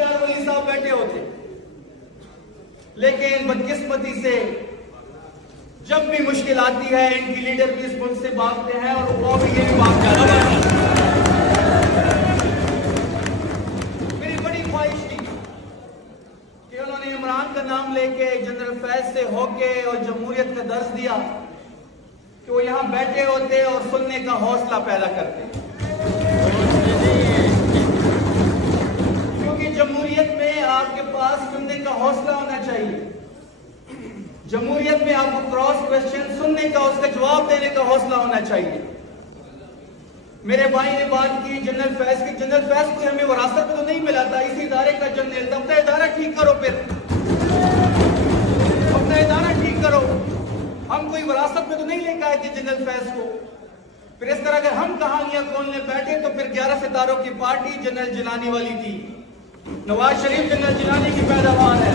इख्तियार वली साहब बैठे होते, लेकिन बदकिस्मती से जब भी मुश्किल आती है इनकी लीडर भी इस मुल्क से भागते हैं और वो भी ये भी भाग जाते हैं। मेरी बड़ी ख्वाहिश थी कि उन्होंने इमरान का नाम लेके जनरल फैज से होके और जमहूरियत का दर्ज दिया कि वो यहां बैठे होते और सुनने का हौसला पैदा करते, क्योंकि जमहूरियत में आपके पास सुनने का हौसला होना चाहिए। जमहूरियत में आपको क्रॉस क्वेश्चन सुनने का, उसका जवाब देने का हौसला होना चाहिए। मेरे भाई ने बात की जनरल फैज की। जनरल फैज को हमें विरासत में तो नहीं मिला था, इसी इदारे का जनरल था। अपना इदारा ठीक करो, फिर अपना इदारा ठीक करो। हम कोई विरासत में तो नहीं लेकर आए थे जनरल फैज को। फिर इस तरह अगर हम कहानियां खोलने बैठे तो फिर 11 सितारों की पार्टी जनरल जिलानी वाली थी। नवाज शरीफ जनरल जिलानी की पैदावार है।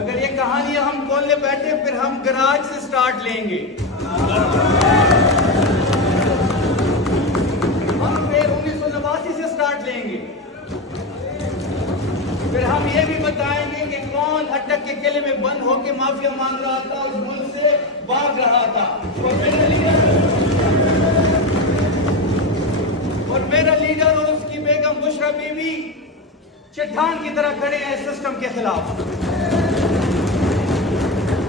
अगर ये कहानियां हम खोलने बैठे फिर हम गराज से स्टार्ट लेंगे, हम फिर 1989 से स्टार्ट लेंगे। फिर हम ये भी बताएंगे कि कौन अटक के किले में बंद होकर माफिया मांग रहा था, उस मुल्क से भाग रहा था। और मेरा लीडर और उसकी बेगम बुशरा बीवी चट्टान की तरह खड़े हैं सिस्टम के खिलाफ।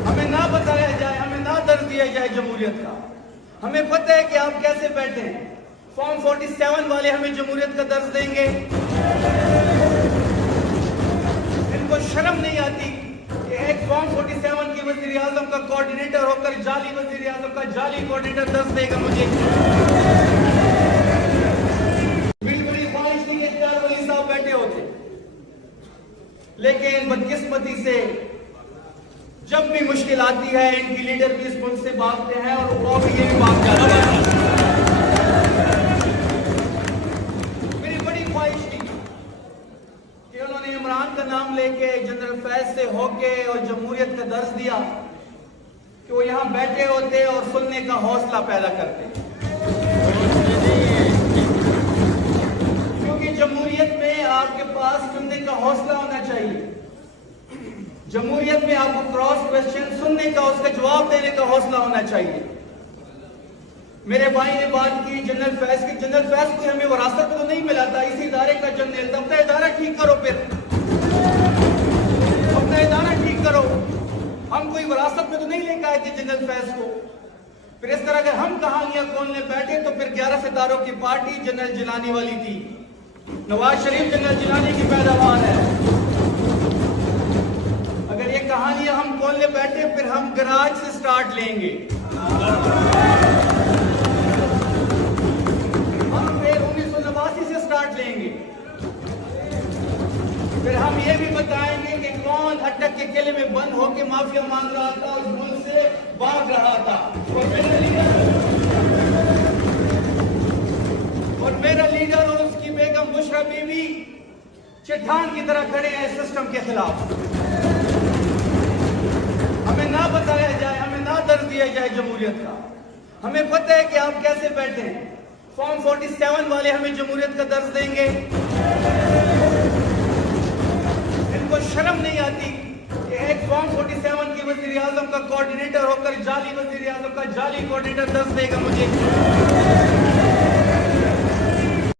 हमें ना बताया जाए, हमें ना दर्ज दिया जाए जमहूरियत का। हमें पता है कि आप कैसे बैठे हैं। फॉर्म 47 वाले हमें जमहूरियत का दर्ज देंगे। इनको शर्म नहीं आती कि एक फॉर्म 47 की वजीर आजम का कोऑर्डिनेटर होकर जाली वजीर आजम का जाली कोऑर्डिनेटर दर्ज देगा मुझे। बड़ी ख्वाहिश थी कि इख्तियार वली साहब बैठे होते, लेकिन बदकिस्मती से जब भी मुश्किल आती है इनकी लीडर भी इस मुल्क से भागते हैं और वो भी ये भी भाग जाते हैं। मेरी बड़ी ख्वाहिश थी कि उन्होंने इमरान का नाम लेके जनरल फैज से होके और जमहूरियत का दर्ज दिया कि वो यहां बैठे होते और सुनने का हौसला पैदा करते, क्योंकि जमहूरियत में आपके पास सुनने का हौसला होना चाहिए। जमहूरियत में आपको क्रॉस क्वेश्चन सुनने का, उसका जवाब देने का हौसला होना चाहिए। मेरे भाई ने बात की जनरल फैज की। जनरल फैज को हमें विरासत में तो नहीं मिला था, इसी इदारे का जनरल था। अपना इदारा ठीक करो, फिर अपना इदारा ठीक करो। हम कोई विरासत में तो नहीं लेकर आए थे जनरल फैज को। फिर इस तरह अगर हम कहानियां खोलने बैठे तो फिर 11 सितारों की पार्टी जनरल जिलानी वाली थी। नवाज शरीफ जनरल जिलानी की पैदावार है। अगर ये कहानियां हम खोलने बैठे फिर हम गराज से स्टार्ट लेंगे, हम फिर 1989 से स्टार्ट लेंगे। फिर हम ये भी बताएंगे कि कौन अटक के किले में बंद होकर माफिया मांग रहा था, उस मुल्क से भाग रहा था। और मेरा लीडर और उसकी बेगम बुशरा बीवी चट्टान की तरह खड़े हैं सिस्टम के खिलाफ। हमें ना बताया जाए, हमें ना दर्ज दिया जाए जमहूरियत का। हमें पता है कि आप कैसे बैठे हैं। फॉर्म 47 वाले हमें जमहूरियत का दर्ज देंगे। इनको शर्म नहीं आती कि एक फॉर्म 47 की वजीर आजम का कोऑर्डिनेटर होकर जाली वजीर आजम का जाली कोऑर्डिनेटर दर्ज देगा मुझे।